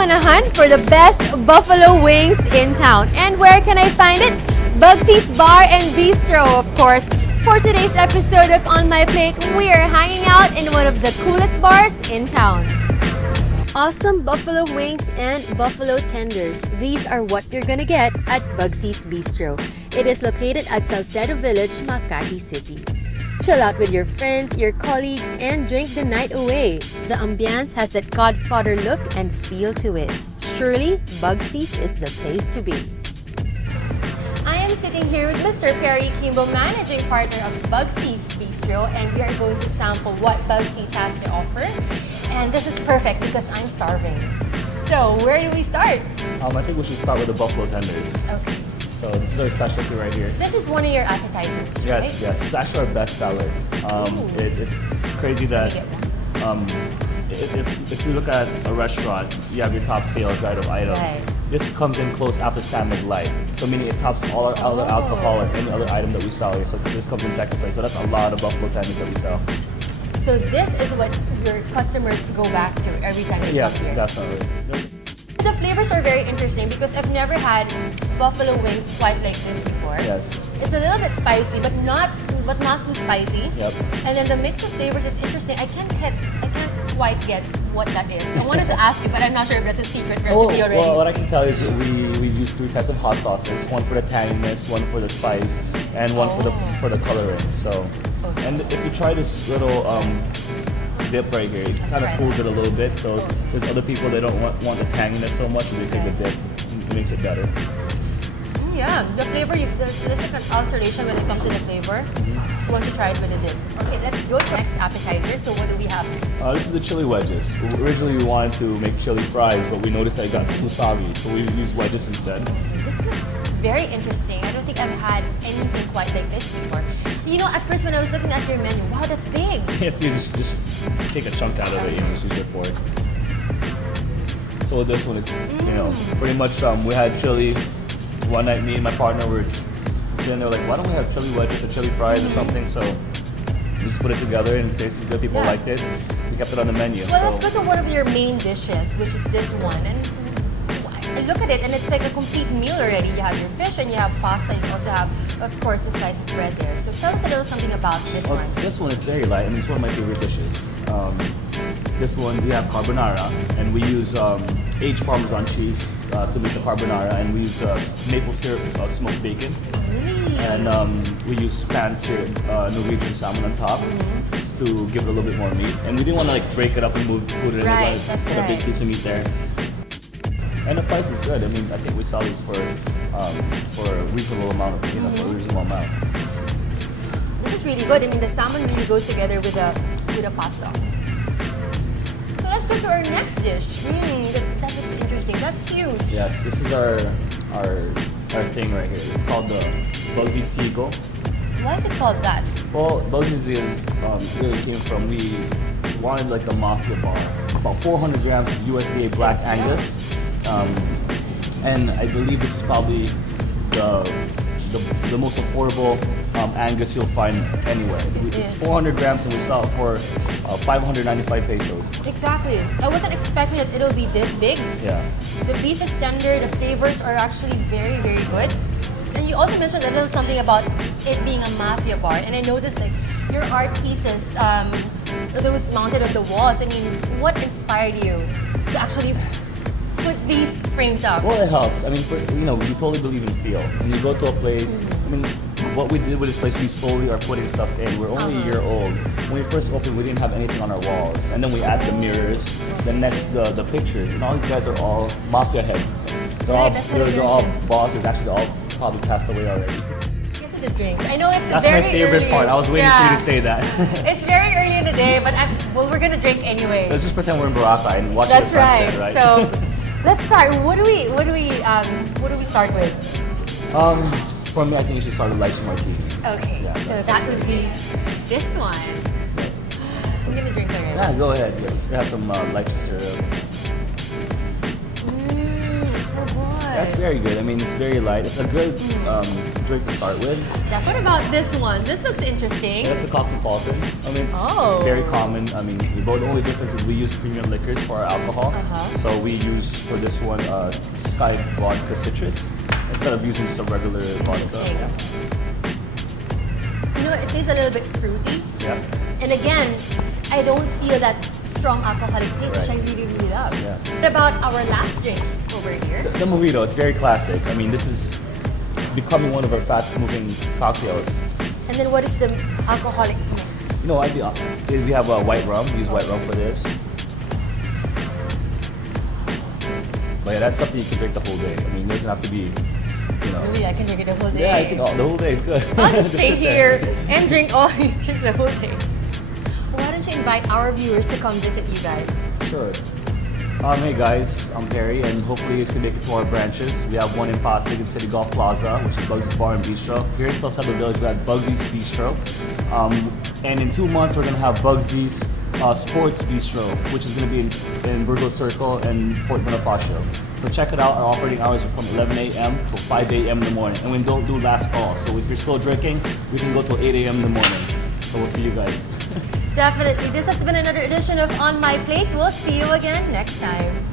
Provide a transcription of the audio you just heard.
on a hunt for the best buffalo wings in town. And where can I find it? Bugsy's Bar and Bistro, of course. For today's episode of On My Plate, we're hanging out in one of the coolest bars in town. Awesome buffalo wings and buffalo tenders. These are what you're gonna get at Bugsy's Bistro. It is located at Salcedo Village, Makati City. Chill out with your friends, your colleagues, and drink the night away. The ambiance has that Godfather look and feel to it. Surely, Bugsy's is the place to be. I am sitting here with Mr. Perry Kimbo, managing partner of Bugsy's Bistro, and we are going to sample what Bugsy's has to offer. And this is perfect because I'm starving. So, where do we start? I think we should start with the buffalo tenders. Okay. So this is our specialty right here. This is one of your appetizers, right? Yes, yes. It's actually our best seller. It's crazy that if you look at a restaurant, you have your top sales right of items. Right. This comes in close after Salmon Light. So meaning it tops all our other alcohol and any other item that we sell here. So this comes in second place. So that's a lot of buffalo tenders that we sell. So this is what your customers go back to every time they come here? Yeah, definitely. The flavors are very interesting because I've never had buffalo wings quite like this before. Yes. It's a little bit spicy, but not too spicy. Yep. And then the mix of flavors is interesting. I can't quite get what that is. I wanted to ask you, but I'm not sure if that's a secret recipe already. Well, what I can tell you is we use 3 types of hot sauces. One for the tanginess, one for the spice, and one for the coloring. So, and if you try this little dip right here, it kind of cools it a little bit. So there's other people that don't want the tanginess so much, and they take the dip. It makes it better. Yeah, the flavor, there's like an alteration when it comes to the flavor. You want to try it with a dip. Okay, let's go to the next appetizer. So what do we have next? This is the chili wedges. Originally we wanted to make chili fries, but we noticed that it got too soggy, so we used wedges instead. This looks very interesting. I don't think I've had anything quite like this before. You know, at first when I was looking at your menu, wow, that's big. It's you just take a chunk out of it, just use your fork. So with this one, it's pretty much we had chili. One night, me and my partner were sitting there like, why don't we have chili wedges or chili fries or something? So we just put it together and tasted good. People liked it. We kept it on the menu. Well, let's go to one of your main dishes, which is this one. And I look at it and it's like a complete meal already. You have your fish and you have pasta. You also have, of course, a slice of bread there. So tell us a little something about this one. This one is very light. I mean, it's one of my favorite dishes. This one, we have carbonara, and we use aged Parmesan cheese to make the carbonara, and we use maple syrup smoked bacon. Really? And we use pan-seared Norwegian salmon on top just to give it a little bit more meat. And we didn't want to like break it up and put it in a big piece of meat there. And the price is good. I mean, I think we sell these for a reasonable amount, for a reasonable amount. This is really good. I mean, the salmon really goes together with the pasta. So let's go to our next dish. That looks interesting. That's huge. Yes, this is our thing right here. It's called the Bugsy Seagull. Why is it called that? Well, Bugsy's really came from, we wanted like a mafia bar. About 400 grams of USDA Black Angus. And I believe this is probably the most affordable Angus you'll find anywhere. It's 400 grams and we sell it for 595 pesos. Exactly. I wasn't expecting that it'll be this big. Yeah. The beef is tender, the flavors are actually very, very good. And you also mentioned a little something about it being a mafia bar. And I noticed like your art pieces, those mounted on the walls. I mean, what inspired you to actually put these frames up? Well, it helps. I mean, we totally believe in feel. When you go to a place, I mean, what we did with this place, we slowly are putting stuff in. We're only a year old. When we first opened, we didn't have anything on our walls. And then we add the mirrors, then next the pictures. And all these guys are all mafia heads. They're all bosses. Actually, they're all probably passed away already. Get to the drinks. I know it's That's very my favorite early. part. I was waiting for you to say that. It's very early in the day, but we're gonna drink anyway. Let's just pretend we're in Baraka and watch the sunset, right? So let's start. What do we start with? For me, I think you should start with light martini. Okay, Yeah, so that would be this one. I'm gonna drink already. Yeah, go ahead. Let's have some light syrup. It's so good. That's very good. I mean, it's very light. It's a good drink to start with. Yeah, what about this one? This looks interesting. That's a Cosmopolitan. I mean, it's Oh. very common. I mean, the only difference is we use premium liquors for our alcohol. So we use for this one Sky Vodka Citrus instead of using just a regular vodka. Interesting. You know, it tastes a little bit fruity. Yeah. And again, I don't feel that strong alcoholic taste, which I Right. really, really love. Yeah. What about our last drink over here? The mojito, it's very classic. I mean, this is becoming one of our fastest moving cocktails. And then what is the alcoholic mix? No, we have white rum. We use white rum for this. But yeah, that's something you can drink the whole day. I mean, it doesn't have to be, you know. Really, I can drink it the whole day. Yeah, I think the whole day is good. I'll just stay sit there. here and drink all these drinks the whole day. Why don't you invite our viewers to come visit you guys? Sure. Hey guys, I'm Perry, and hopefully you guys can make it to our branches. We have one in Pasig in City Golf Plaza, which is Bugsy's Bar and Bistro. Here in South Central Village, we have Bugsy's Bistro. And in 2 months, we're going to have Bugsy's Sports Bistro, which is going to be in Burgos Circle and Fort Bonifacio. So check it out. Our operating hours are from 11 a.m. to 5 a.m. in the morning. And we don't do last calls. So if you're still drinking, we can go till 8 a.m. in the morning. So we'll see you guys. Definitely. This has been another edition of On My Plate. We'll see you again next time.